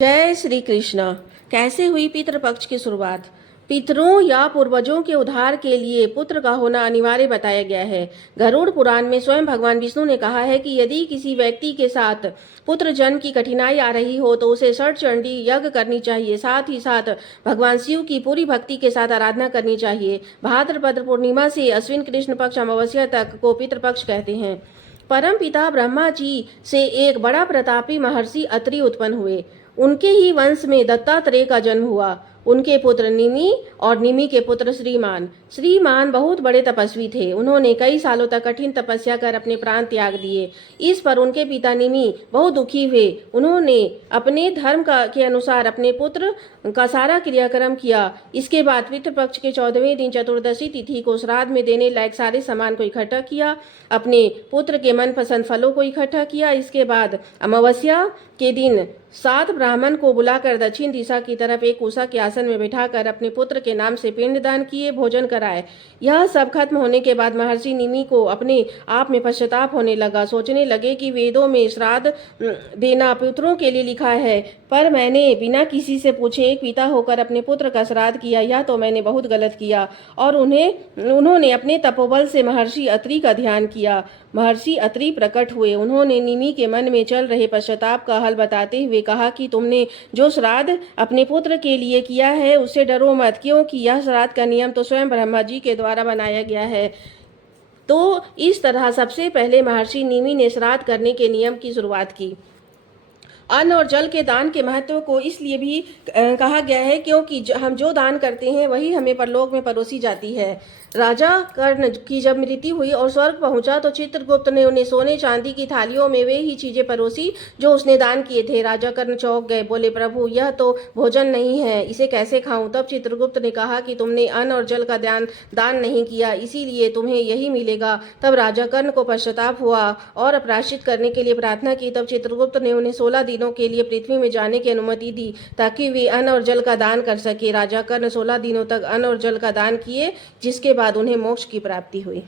जय श्री कृष्ण। कैसे हुई पितृपक्ष की शुरुआत? पितरों या पूर्वजों के उद्धार के लिए पुत्र का होना अनिवार्य बताया गया है। गरुड़ पुराण में स्वयं भगवान विष्णु ने कहा है कि यदि किसी व्यक्ति के साथ पुत्र जन्म की कठिनाई आ रही हो तो उसे षट्चंडी यज्ञ करनी चाहिए। साथ ही साथ भगवान शिव की पूरी भक्ति के साथ आराधना करनी चाहिए। भाद्रपद पूर्णिमा से अश्विन कृष्ण पक्ष अमावस्या तक को पितृपक्ष कहते हैं। परम पिता ब्रह्मा जी से एक बड़ा प्रतापी महर्षि अत्रि उत्पन्न हुए। उनके ही वंश में दत्तात्रेय का जन्म हुआ। उनके पुत्र निमि और निमि के पुत्र श्रीमान। श्रीमान बहुत बड़े तपस्वी थे। उन्होंने कई सालों तक कठिन तपस्या कर अपने प्राण त्याग दिए। इस पर उनके पिता निमि बहुत दुखी हुए। उन्होंने अपने धर्म के अनुसार अपने पुत्र का सारा क्रियाक्रम किया। इसके बाद पितृपक्ष के 14वें दिन चतुर्दशी तिथि को श्राद्ध में देने लायक सारे सामान को इकट्ठा किया। अपने पुत्र के मनपसंद फलों को इकट्ठा किया। इसके बाद अमावस्या के दिन 7 ब्राह्मण को बुलाकर दक्षिण दिशा की तरफ एक उषा के आसन में बिठाकर अपने पुत्र के नाम से पिंडदान किए, भोजन कराए। यह सब खत्म होने के बाद महर्षि निमि को अपने आप में पश्चाताप होने लगा। सोचने लगे कि वेदों में श्राद्ध देना पुत्रों के लिए लिखा है, पर मैंने बिना किसी से पूछे एक पिता होकर अपने पुत्र का श्राद्ध किया। यह तो मैंने बहुत गलत किया। और उन्होंने अपने तपोबल से महर्षि अत्रि का ध्यान किया। महर्षि अत्रि प्रकट हुए। उन्होंने निमि के मन में चल रहे पश्चाताप का हल बताते हुए कहा कि तुमने जो श्राद्ध अपने पुत्र के लिए किया है उससे डरो मत, क्योंकि यह श्राद्ध का नियम तो स्वयं ब्रह्मा जी के द्वारा बनाया गया है। तो इस तरह सबसे पहले महर्षि निमि ने श्राद्ध करने के नियम की शुरुआत की। अन्न और जल के दान के महत्व को इसलिए भी कहा गया है क्योंकि हम जो दान करते हैं वही हमें परलोक में परोसी जाती है। राजा कर्ण की जब मृत्यु हुई और स्वर्ग पहुंचा तो चित्रगुप्त ने उन्हें सोने चांदी की थालियों में वे ही चीजें परोसी जो उसने दान किए थे। राजा कर्ण चौंक गए, बोले प्रभु यह तो भोजन नहीं है, इसे कैसे खाऊं? तब चित्रगुप्त ने कहा कि तुमने अन्न और जल का दान नहीं किया, इसीलिए तुम्हें यही मिलेगा। तब राजा कर्ण को पश्चाताप हुआ और प्रायश्चित करने के लिए प्रार्थना की। तब चित्रगुप्त ने उन्हें 16 दिनों के लिए पृथ्वी में जाने की अनुमति दी ताकि वे अन्न और जल का दान कर सके। राजा कर्ण 16 दिनों तक अन्न और जल का दान किए, जिसके बाद उन्हें मोक्ष की प्राप्ति हुई।